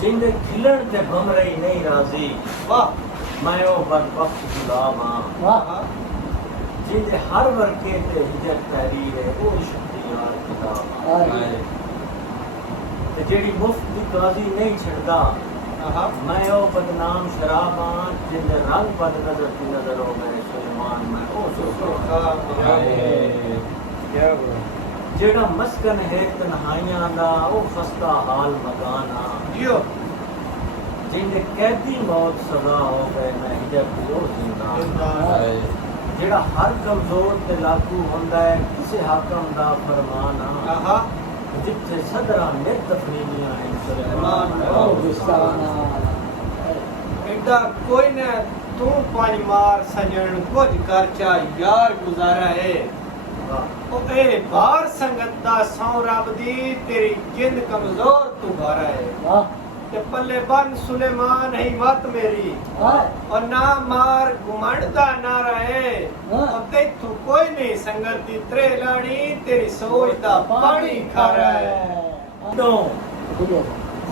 जिंदे खिलण ते भमरई नहीं राजी वाह मैं ओ बदबख्त गुलाम वाह जिंदे हर वर्के ते हिजर तहरीर है ओ इश्तियार किताब ते जेड़ी मुफ्त दी काजी नहीं छड़दा मैं ओ बदनाम शराबां जिंदे रंग बद नजर की नजरों में सुलेमान मैं ओ सुल्तान जेड़ा मस्कन है तन्हाइयां दा ओ खस्ता हाल मकाना जियो जिंदे कैदी मौत सदा हो गए मैं हिजर दी ओ जिंदान जेड़ा हर कमजोर ते लागू होंदा है किसे हाकम दा फरमान जिथे सदरा नित तफनीनियां हैं सुलेमान ओ विस्ताना एडा कोई न तू पानी मार सजन कुछ कर चा यार गुजारा है ओ ए बार संगत दा सौ रब दी तेरी जिंद कमजोर तू बारा है वाह ते पल्ले बन सुलेमान है मत मेरी और ना मार घुमंड दा ना रहे और तेथू कोई नहीं संगत दी त्रे लाड़ी तेरी सोच दा पानी खा रहा है तो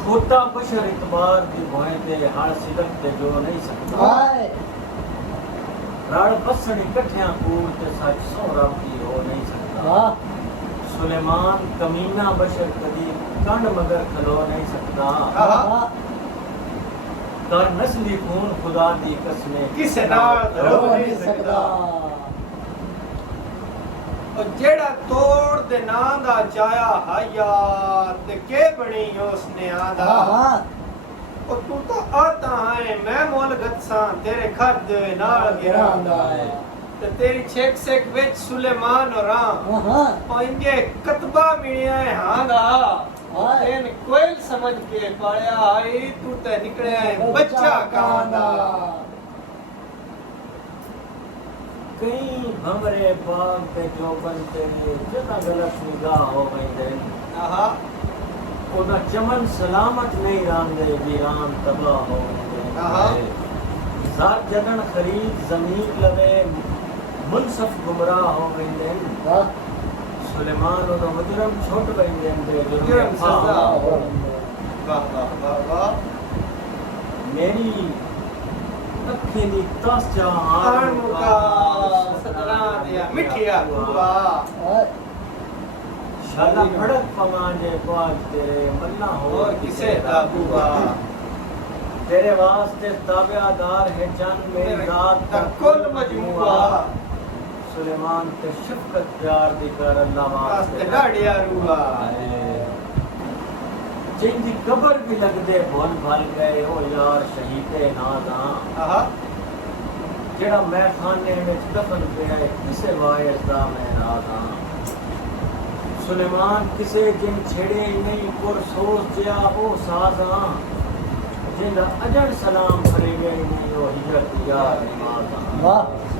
खोता बशर इतबार दी भोए ते हाल सिदक ते जो नहीं सकता राड़ बसण इकट्ठियां कूड़ ते सच सौ रब दी हो नहीं सकता सुलेमान कमीना बशर कदी कंड मगर खलो नहीं सकता कर नस्ली खून खुदा दी कसमे किसे नाल धरो नहीं सकता और जेड़ा तोड़ दे ना दा चाया हाया ते के बनी उसने आदा और तू तो आता है मैं मोल गत्सा तेरे घर दे नाल गिरांदा है ते तेरी छेक सेक विच सुलेमान और और इंजे कतबा मिलिया है हांगा तेन कोयल समझ के पाया आई तू ते निकलिया है बच्चा कांदा कई भमरे बाग ते जो बनते जना गलत निगाह हो गई ओदा चमन सलामत नहीं रांदे वीरान तबाह हो गए ज़ात जगन खरीद जमीन लवे मुनसफ गुमराह हो गई सुलेमान और मुजरम छोट गई दे जुर्म सजा हो वाह वाह वाह वाह मेरी अखी दी तस जा आन मुका सदरा दिया मिठिया वाह शाला भड़क पमांजे बाज तेरे मन्ना हो और किसे ताबुआ तेरे वास्ते ताबेदार है जान मेरी रात का कुल मजमुआ सुलेमान ते शफकत प्यार दिकर अल्लाह वास्ते डाडिया रुआ जिंदी कब्र भी लगदे भूल भल गए हो यार शहीदे नाज़ां जेड़ा मैं खाने में दफन पे है किसे वायस दा मैं नाज़ां सुलेमान किसे जिन छेड़े नहीं पुर सोच जिया ओ साज़ां जिंदा अजन सलाम करे गए नहीं ओ हिजरत यार माज़ां वाह